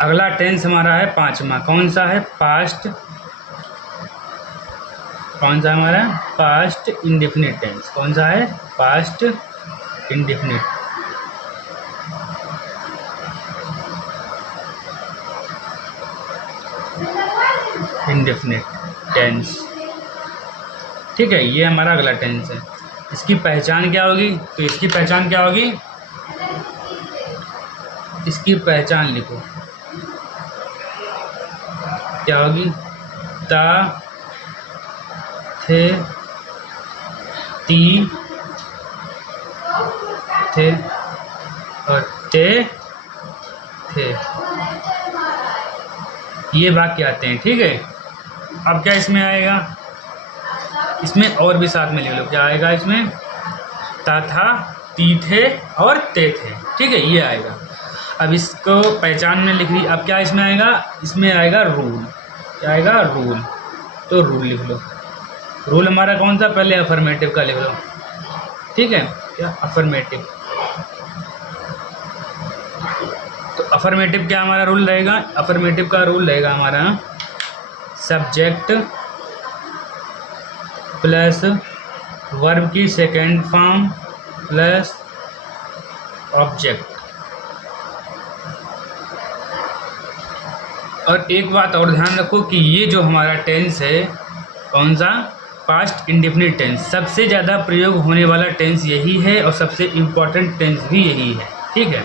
अगला टेंस हमारा है पांचवा, कौन सा है? पास्ट। कौन सा हमारा? Past indefinite tense. कौन सा है? Past indefinite. इंडेफिनिट टेंस, ठीक है। ये हमारा अगला टेंस है। इसकी पहचान क्या होगी? तो इसकी पहचान क्या होगी? इसकी पहचान लिखो, क्या होगी? ता, थे, ती, थे और ते, थे, ये वाक्य आते हैं, ठीक है। अब क्या इसमें आएगा? इसमें और भी साथ में ले लो, क्या आएगा इसमें? ता, था, ती, थे और ते थे, ठीक है, ये आएगा। अब इसको पहचान में लिख ली। अब क्या इसमें आएगा? इसमें आएगा रूल। क्या आएगा? रूल। तो रूल लिख लो। रूल हमारा कौन सा? पहले अफर्मेटिव का लिख लो, ठीक है। क्या? अफर्मेटिव। तो अफर्मेटिव क्या हमारा रूल रहेगा? अफर्मेटिव का रूल रहेगा हमारा सब्जेक्ट प्लस वर्ब की सेकेंड फॉर्म प्लस ऑब्जेक्ट। और एक बात और ध्यान रखो कि ये जो हमारा टेंस है, कौन सा? पास्ट इंडेफिनिट टेंस, सबसे ज़्यादा प्रयोग होने वाला टेंस यही है और सबसे इम्पॉर्टेंट टेंस भी यही है, ठीक है।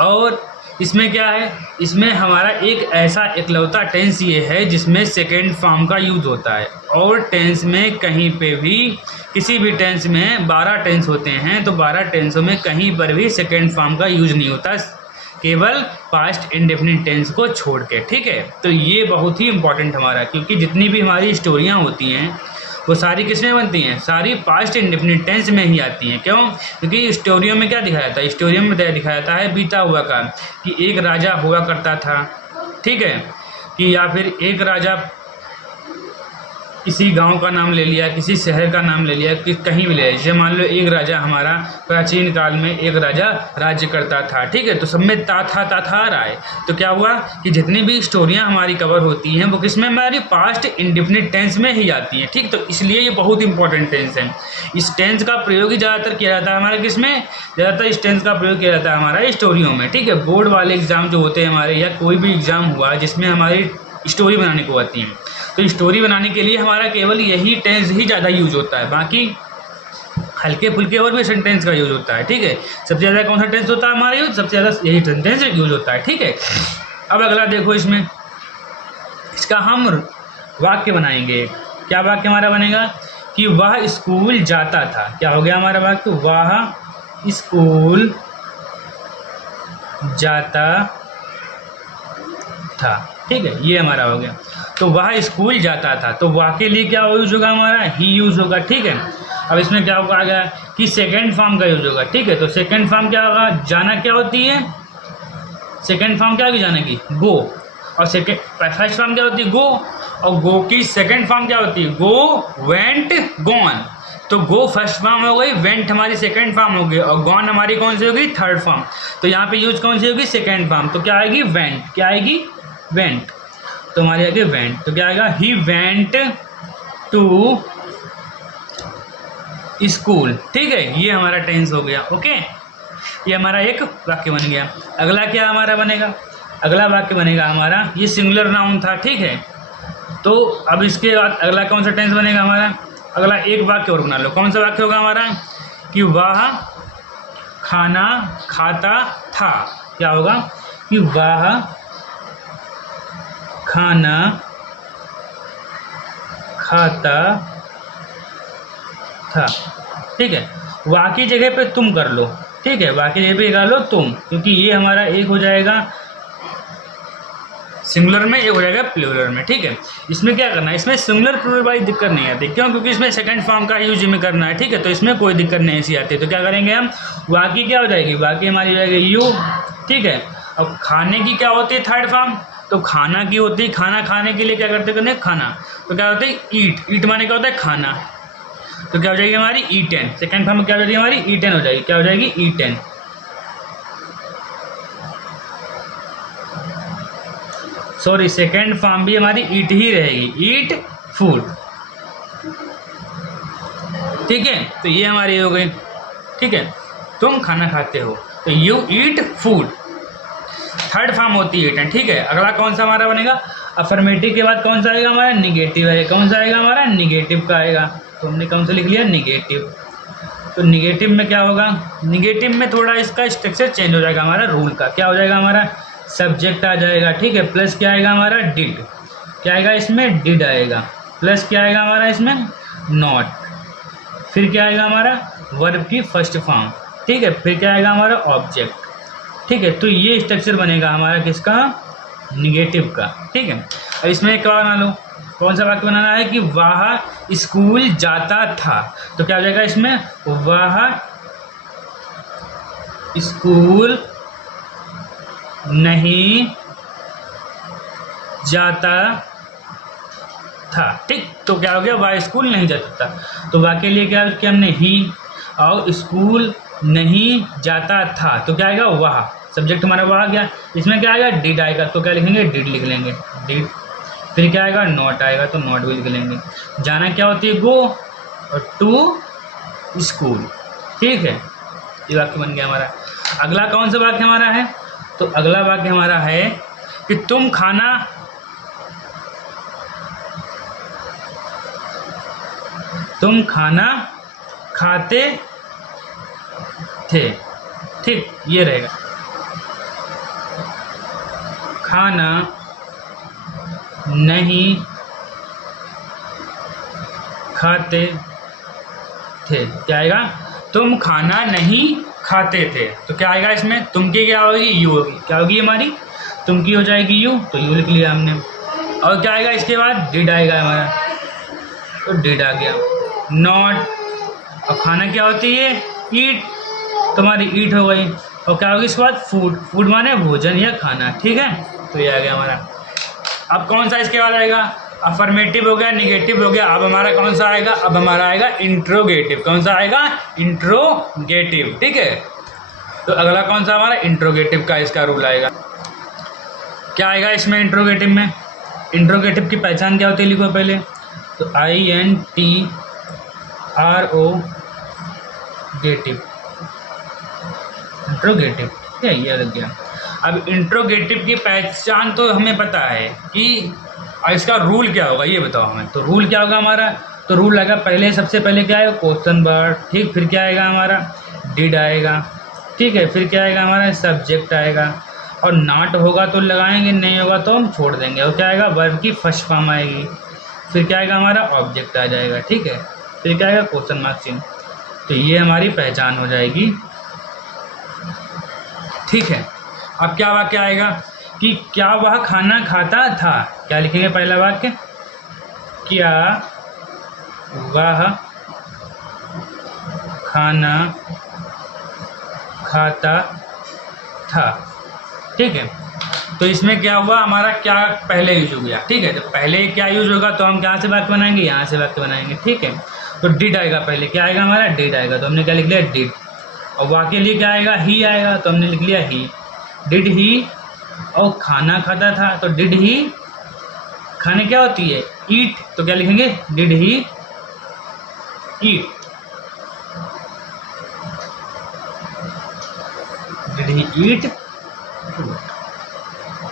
और इसमें क्या है? इसमें हमारा एक ऐसा इकलौता टेंस ये है जिसमें सेकेंड फॉर्म का यूज़ होता है। और टेंस में कहीं पे भी, किसी भी टेंस में 12 टेंस होते हैं, तो 12 टेंसों में कहीं पर भी सेकेंड फॉर्म का यूज़ नहीं होता, केवल पास्ट इंडेफिनिट टेंस को छोड़ के, ठीक है। तो ये बहुत ही इंपॉर्टेंट हमारा, क्योंकि जितनी भी हमारी स्टोरियाँ होती हैं वो सारी किसमें बनती हैं? सारी पास्ट इंडेफिनिट टेंस में ही आती हैं। क्यों? क्योंकि स्टोरियों में क्या दिखाया जाता है? स्टोरियों में दिखाया जाता है बीता हुआ का, कि एक राजा हुआ करता था, ठीक है, कि या फिर एक राजा किसी गांव का नाम ले लिया, किसी शहर का नाम ले लिया, कि कहीं भी ले लिया। जैसे मान लो एक राजा हमारा प्राचीन काल में एक राजा राज्य करता था, ठीक है, तो सब में ता था रहा है। तो क्या हुआ कि जितनी भी स्टोरियां हमारी कवर होती हैं वो किसमें? हमारी पास्ट इंडेफिनिट टेंस में ही आती हैं, ठीक। तो इसलिए ये बहुत इंपॉर्टेंट टेंस है। इस टेंस का प्रयोग ही ज़्यादातर किया जाता है हमारा किसमें? ज़्यादातर इस टेंस का प्रयोग किया जाता है हमारा स्टोरियों में, ठीक है। बोर्ड वाले एग्जाम जो होते हैं हमारे, या कोई भी एग्जाम हुआ जिसमें हमारी स्टोरी बनाने को आती है, तो स्टोरी बनाने के लिए हमारा केवल यही टेंस ही ज़्यादा यूज होता है। बाकी हल्के फुल्के और भी सेंटेंस का यूज होता है, ठीक है। सबसे ज़्यादा कौन सा टेंस होता है हमारा यूज? सबसे ज़्यादा यही टेंस यूज होता है, ठीक है। अब अगला देखो, इसमें इसका हम वाक्य बनाएंगे। क्या वाक्य हमारा बनेगा? कि वह स्कूल जाता था। क्या हो गया हमारा वाक्य? वह स्कूल जाता था, ठीक है, ये हमारा हो गया। तो वह स्कूल जाता था, तो वह के लिए क्या यूज होगा हमारा? ही यूज होगा, ठीक है। अब इसमें क्या होगा? आ गया कि सेकेंड फॉर्म का यूज होगा, ठीक है। तो सेकेंड फॉर्म क्या होगा? जाना क्या होती है? सेकेंड फॉर्म क्या होगी जाने की? गो। और सेकेंड फर्स्ट फॉर्म क्या होती है? गो। और गो की सेकेंड फॉर्म क्या होती है? गो, वेंट, गॉन। तो गो फर्स्ट फॉर्म हो गई, वेंट हमारी सेकेंड फॉर्म हो गई, और गॉन हमारी कौन सी होगी? Third form. तो यहाँ पे यूज कौन सी होगी? Second form. तो क्या आएगी? वेंट। क्या आएगी? वेंट। तो हमारे आगे वेंट, तो क्या आएगा? ही वेंट टू स्कूल, ठीक है। ये हमारा टेंस हो गया, ओके। ये हमारा एक वाक्य बन गया। अगला क्या हमारा बनेगा? अगला वाक्य बनेगा हमारा, ये सिंगुलर नाउन था, ठीक है। तो अब इसके बाद अगला कौन सा टेंस बनेगा हमारा? अगला एक वाक्य और बना लो। कौन सा वाक्य होगा हमारा? कि वह खाना खाता था। क्या होगा? कि वह खाना खाता था, ठीक है। वह की जगह पे तुम कर लो, ठीक है, वह की जगह पे कर लो तुम, क्योंकि ये हमारा एक हो जाएगा सिंगुलर में, एक हो जाएगा प्लूरल में, ठीक है। इसमें क्या करना है? इसमें सिंगुलर प्लूरल वाली दिक्कत नहीं आती, क्यों? क्योंकि इसमें सेकंड फॉर्म का यूज में करना है, ठीक है। तो इसमें कोई दिक्कत नहीं ऐसी आती। तो क्या करेंगे हम? वाकी क्या हो जाएगी? वाकी हमारी हो जाएगी यू, ठीक है। अब खाने की क्या होती है? Third form. तो खाना की होती है, खाना खाने के लिए क्या करते करने? खाना। तो क्या होता है? ईट। ईट माने क्या होता है? खाना। तो क्या हो जाएगी हमारी? ईटेन। सेकंड फॉर्म क्या हो जाएगी हमारी? ईटेन हो जाएगी। क्या हो जाएगी? ईटेन। सॉरी सेकेंड फॉर्म भी हमारी ईट ही रहेगी, ईट फूड। ठीक है, तो ये हमारी हो गई। ठीक है, तुम खाना खाते हो तो you eat food, third form होती है ईट। ठीक है, अगला कौन सा हमारा बनेगा, अफर्मेटिव के बाद कौन सा आएगा हमारा, निगेटिव है। कौन सा आएगा हमारा, निगेटिव का आएगा। तो हमने कौन सा लिख लिया, निगेटिव। तो निगेटिव में क्या होगा, निगेटिव में थोड़ा इसका स्ट्रक्चर चेंज हो जाएगा हमारा रूल का। क्या हो जाएगा हमारा, सब्जेक्ट आ जाएगा। ठीक है, प्लस क्या आएगा हमारा, डिड। क्या आएगा इसमें, डिड आएगा। प्लस क्या आएगा हमारा इसमें, नॉट। फिर क्या आएगा हमारा, वर्ब की फर्स्ट फॉर्म। ठीक है, फिर क्या आएगा हमारा, ऑब्जेक्ट। ठीक है, तो ये स्ट्रक्चर बनेगा हमारा किसका, निगेटिव का। ठीक है, अब इसमें एक बना लो, कौन सा वाक्य बनाना है कि वह स्कूल जाता था। तो क्या हो जाएगा इसमें, वह स्कूल नहीं जाता था। ठीक, तो क्या हो गया, वह स्कूल नहीं जाता था। तो वाक्य लिए क्या किया हमने, ही, और स्कूल नहीं जाता था। तो क्या आएगा, वह, सब्जेक्ट हमारा वह आ गया। इसमें क्या आएगा, डिड आएगा। तो क्या लिखेंगे, डिड लिख लेंगे, डिड। फिर क्या आएगा, नॉट आएगा, तो नॉट भी लिख लेंगे। जाना क्या होती है, गो, और टू स्कूल। ठीक है, ये वाक्य बन गया हमारा। अगला कौन सा वाक्य हमारा है, तो अगला वाक्य हमारा है कि तुम खाना खाते थे। ठीक, ये रहेगा, खाना नहीं खाते थे। क्या आएगा, तुम खाना नहीं खाते थे। तो क्या आएगा इसमें, तुम की क्या होगी, यू होगी। क्या होगी हमारी, तुम की हो जाएगी यू, तो यू लिख लिया हमने। और क्या आएगा इसके बाद, डिड आएगा हमारा, तो डिड आ गया। नॉट, और खाना क्या होती है, ईट, तुम्हारी ईट हो गई। और क्या होगी इसके बाद, फूड। फूड माने भोजन या खाना। ठीक है, तो ये आ गया हमारा। अब कौन सा इसके बाद आएगा, अफर्मेटिव हो गया, निगेटिव हो गया। अब हमारा कौन सा आएगा, अब हमारा आएगा इंट्रोगेटिव। कौन सा आएगा, इंट्रोगेटिव। ठीक है, तो अगला कौन सा हमारा, इंट्रोगेटिव का इसका रूल आएगा। क्या आएगा इसमें इंट्रोगेटिव में, इंट्रोगेटिव की पहचान क्या होती है, लिखो पहले। तो INTRO गेटिव, इंट्रोगेटिव। ठीक है, ये लग गया। अब इंट्रोगेटिव की पहचान तो हमें पता है कि इसका रूल क्या होगा, ये बताओ हमें। तो रूल क्या होगा हमारा, तो रूल आएगा पहले, सबसे पहले क्या आएगा, क्वेश्चन वर्ड। ठीक, फिर क्या आएगा हमारा, डिड आएगा। ठीक है, फिर क्या आएगा हमारा, सब्जेक्ट आएगा। और नॉट होगा तो लगाएंगे, नहीं होगा तो हम छोड़ देंगे। और क्या आएगा, वर्ब की फर्स्ट फॉर्म आएगी। फिर क्या आएगा हमारा, ऑब्जेक्ट आ जाएगा। ठीक है, फिर क्या आएगा, क्वेश्चन मार्क चिन्ह। तो ये हमारी पहचान हो जाएगी। ठीक है, अब क्या वाक्य आएगा कि क्या वह खाना खाता था। क्या लिखेंगे पहला वाक्य, क्या वह खाना खाता था। ठीक है, तो इसमें क्या हुआ हमारा, क्या पहले यूज हो गया। ठीक है, तो पहले क्या यूज होगा, तो हम कहाँ से वाक्य बनाएंगे, यहाँ से वाक्य बनाएंगे। ठीक है, तो डिड आएगा पहले। क्या आएगा हमारा, डिड आएगा। तो हमने क्या लिख लिया, डिड। और वाक्य लिए क्या आएगा, ही आएगा। तो हमने लिख लिया ही, डिड ही। और खाना खाता था, तो डिड ही, खाने क्या होती है, ईट। तो क्या लिखेंगे, did he eat, did he ईट।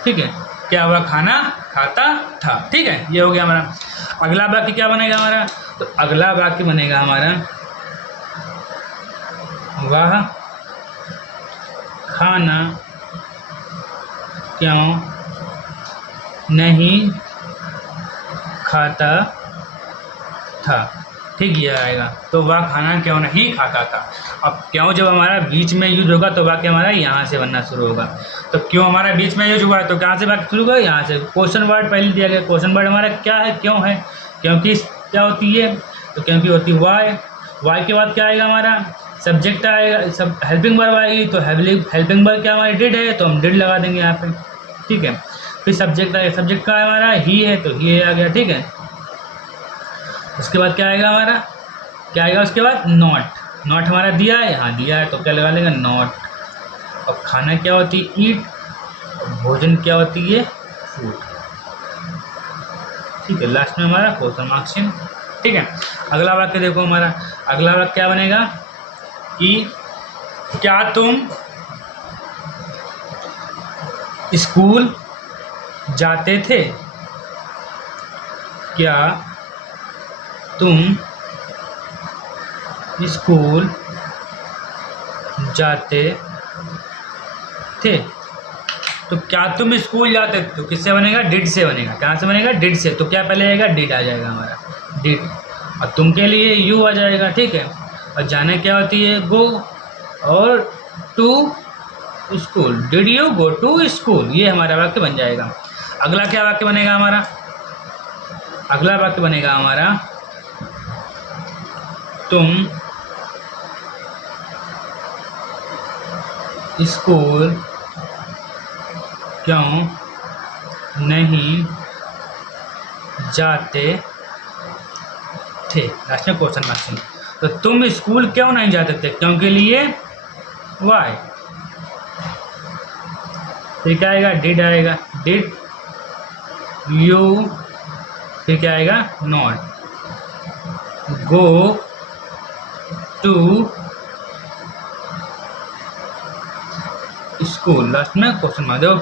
ठीक है, क्या हुआ, खाना खाता था। ठीक है, ये हो गया हमारा। अगला वाक्य क्या बनेगा हमारा, तो अगला वाक्य बनेगा हमारा, वह खाना क्यों नहीं खाता था। ठीक, ये आएगा। तो वह खाना क्यों नहीं खाता था। अब क्यों जब हमारा बीच में यूज होगा तो वाक्य हमारा यहाँ से बनना शुरू होगा। तो क्यों हमारा बीच में यूज हुआ है, तो कहाँ से वाक्य शुरू होगा, यहाँ से। क्वेश्चन वर्ड पहले दिया गया, क्वेश्चन वर्ड हमारा क्या है, क्यों है। क्योंकि क्या होती है, तो क्योंकि होती है वाई। वाई के बाद क्या आएगा हमारा, सब्जेक्ट आएगा, सब हेल्पिंग वर्ब आएगी। तो हेल्पिंग वर्ब क्या हमारी डिड है, तो हम डिड लगा देंगे यहाँ पे। ठीक है, फिर सब्जेक्ट आएगा, सब्जेक्ट का हमारा ही है, तो ही आ गया। ठीक है, उसके बाद क्या आएगा हमारा, क्या आएगा उसके बाद, नॉट। नॉट हमारा दिया है, यहाँ दिया है, तो क्या लगा लेंगे, नॉट। और खाना क्या होती है, ईट। और भोजन क्या होती है, फूड। ठीक है, लास्ट में हमारा क्वेश्चन मार्क चिन्ह। ठीक है, अगला वाक्य देखो हमारा, अगला वाक्य क्या बनेगा कि क्या तुम स्कूल जाते थे? क्या तुम स्कूल जाते थे? तो क्या तुम स्कूल जाते थे, तो किससे बनेगा? डिड से बनेगा। कहाँ से बनेगा? डिड से। तो क्या पहले आएगा? डिड आ जाएगा हमारा, डिड। और तुम के लिए यू आ जाएगा। ठीक है, और जाने क्या होती है? गो, और to school, did you go to school, ये हमारा वाक्य बन जाएगा। अगला क्या वाक्य बनेगा हमारा? अगला वाक्य बनेगा हमारा तुम स्कूल क्यों नहीं जाते थे? लास्ट में क्वेश्चन मार्क चिन्ह। तो तुम स्कूल क्यों नहीं जाते थे? क्यों के लिए वाई। फिर क्या आएगा? डिड आएगा, डिड यू। फिर क्या आएगा? Not go to school. Last में क्वेश्चन मार्क। दो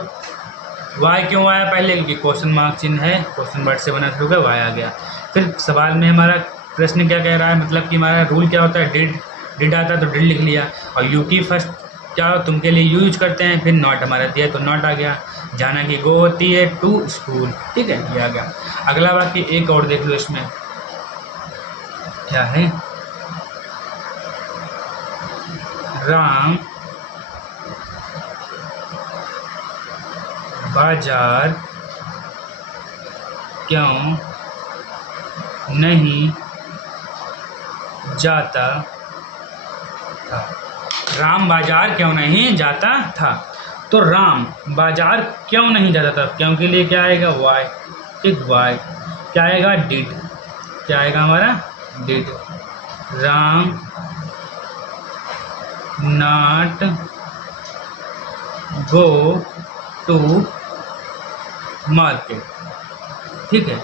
वाई क्यों आया पहले? क्योंकि क्वेश्चन मार्क चिन्ह है, क्वेश्चन वर्ड से बना होगा, वाई आ गया। फिर सवाल में हमारा प्रश्न क्या कह रहा है, मतलब कि हमारा रूल क्या होता है? डिड आता है तो डिड लिख लिया, और यू की फर्स्ट क्या हो, तुम के लिए यू यूज करते हैं, फिर नॉट हमारा दिया तो नॉट आ गया। जाना की गो होती है, टू स्कूल। ठीक है, ये आ गया। अगला वाक्य एक और देख लो, इसमें क्या है? राम बाजार क्यों नहीं जाता था? राम बाजार क्यों नहीं जाता था? तो राम बाजार क्यों नहीं जाता था, क्यों के लिए क्या आएगा? वाई। ठीक, वाई। क्या आएगा? डिड। क्या आएगा हमारा? Did. Ram not go to market. ठीक है,